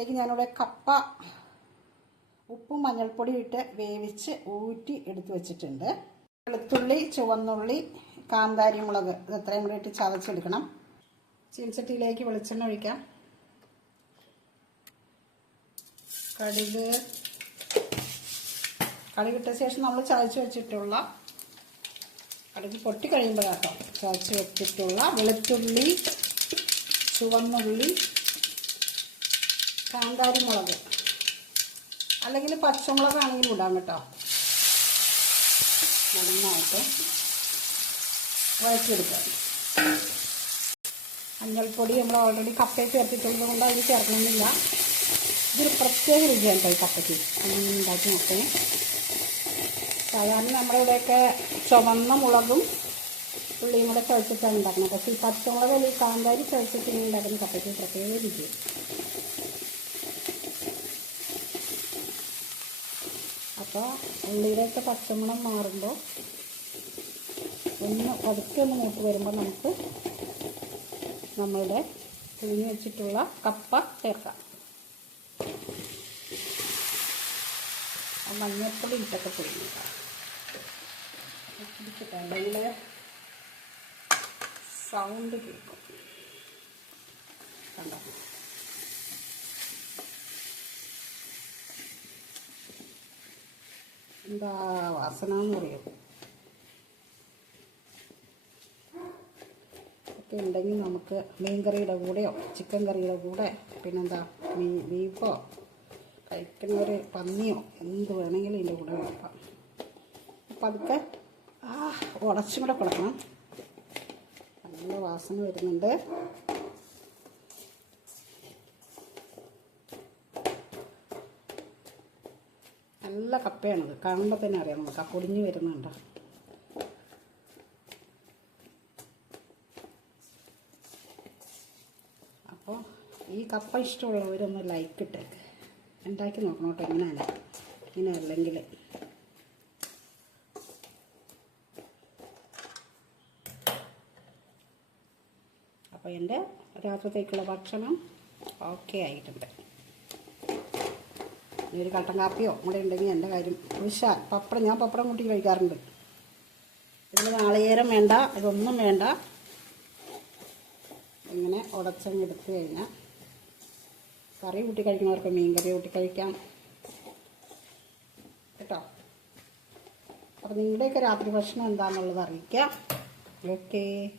അപ്പോഴത്തേക്ക് ഞാനിവിടെ കപ്പ ഉപ്പും മഞ്ഞൾപ്പൊടി ഇട്ട് വേവിച്ച് ഊറ്റി എടുത്തു വെച്ചിട്ടുണ്ട്. വെളുത്തുള്ളി ചുവന്നുള്ളി കാന്താരി മുളക് ഇത് എത്രയും കൂടി ഇട്ട് ചതച്ചെടുക്കണം. ചീനച്ചട്ടിയിലേക്ക് വെളിച്ചെണ്ണ ഒഴിക്കാം. കടുക്. കടുകിട്ട ശേഷം നമ്മൾ ചതച്ച് വെച്ചിട്ടുള്ള കടുക് പൊട്ടി ചതച്ച് വെച്ചിട്ടുള്ള വെളുത്തുള്ളി ചുവന്നുള്ളി കാന്താരി മുളക് അല്ലെങ്കിൽ പച്ചമുളകാണെങ്കിലും ഇടാം കേട്ടോ. നന്നായിട്ട് വഴറ്റിയെടുക്കാം. മഞ്ഞൾപ്പൊടി നമ്മൾ ഓൾറെഡി കപ്പയിൽ ചേർത്തിട്ടുള്ളത് കൊണ്ട് അതിൽ ചേർക്കണമെന്നില്ല. ഇതൊരു പ്രത്യേക രുചിയാണ് കേട്ടോ ഈ കപ്പയ്ക്ക്. അങ്ങനെ ഉണ്ടാക്കി നോക്കണേ സാധാരണ നമ്മുടെ ഇവിടെയൊക്കെ ചുവന്ന മുളകും ഉള്ളിയും കൂടെ ചുഴച്ചിട്ടാണ് ഉണ്ടാക്കുന്നത്. പക്ഷേ ഈ പച്ചമുളക് അല്ലെങ്കിൽ കാന്താരി ചുഴച്ചിട്ട് ഉണ്ടാക്കുന്ന കപ്പയ്ക്ക് പ്രത്യേക രുചിയാണ്. അപ്പോൾ ഉള്ളിയിലേക്ക് പച്ചമണം മാറുമ്പോൾ ഒന്ന് പതുക്കെ ഒന്ന് മൂത്ത് വരുമ്പോൾ നമുക്ക് നമ്മളുടെ പുഴുങ്ങി വെച്ചിട്ടുള്ള കപ്പ ചേർക്കാം. മഞ്ഞപ്പൊടി ഇട്ടൊക്കെ അല്ലെങ്കിൽ സൗണ്ട് കേൾക്കും കണ്ടോ എന്താ വാസന എന്നറിയോ? ഒക്കെ ഉണ്ടെങ്കിൽ നമുക്ക് മീൻ കറിയുടെ കൂടെയോ ചിക്കൻ കറിയുടെ കൂടെ പിന്നെന്താ മീ ബീഫോ കഴിക്കുന്നവർ പന്നിയോ എന്ത് വേണമെങ്കിലും ഇതിന്റെ കൂടെ വെക്കാം. അപ്പം അതൊക്കെ ആ ഉടച്ചും കൂടെ കൊടുക്കണം. നല്ല വാസന വരുന്നുണ്ട്. നല്ല കപ്പയാണത്. കാണുമ്പോൾ തന്നെ അറിയാം നമുക്ക്. ആ പൊടിഞ്ഞ് വരുന്നുണ്ട് അപ്പോൾ ഈ കപ്പ ഇഷ്ടമുള്ളവരൊന്ന് ലൈക്ക് ഇട്ടേക്ക്. ഉണ്ടാക്കി നോക്കണം കേട്ടോ എങ്ങനെയാണ് ഇങ്ങനെ അല്ലെങ്കിൽ. അപ്പോൾ എന്റെ രാത്രിത്തേക്കുള്ള ഭക്ഷണം ഓക്കെ ആയിട്ടുണ്ട്. ഇനി ഒരു കട്ടൻ കാപ്പിയോ കൂടെ ഉണ്ടെങ്കിൽ എന്റെ കാര്യം. വിശാൽ പപ്പടം ഞാൻ പപ്പടം കൂട്ടി കഴിക്കാറുണ്ട്. ഇതിൽ നാളികേരം വേണ്ട ഇതൊന്നും വേണ്ട. ഇങ്ങനെ ഉടച്ചെടുത്ത് കഴിഞ്ഞാൽ കറി കൂട്ടി കഴിക്കുന്നവർക്ക് മീൻ കറി കൂട്ടി കഴിക്കാം. കേട്ടോ? അപ്പോൾ നിങ്ങളുടെയൊക്കെ രാത്രി ഭക്ഷണം എന്താണെന്നുള്ളത് അറിയിക്കാം. ഓക്കേ.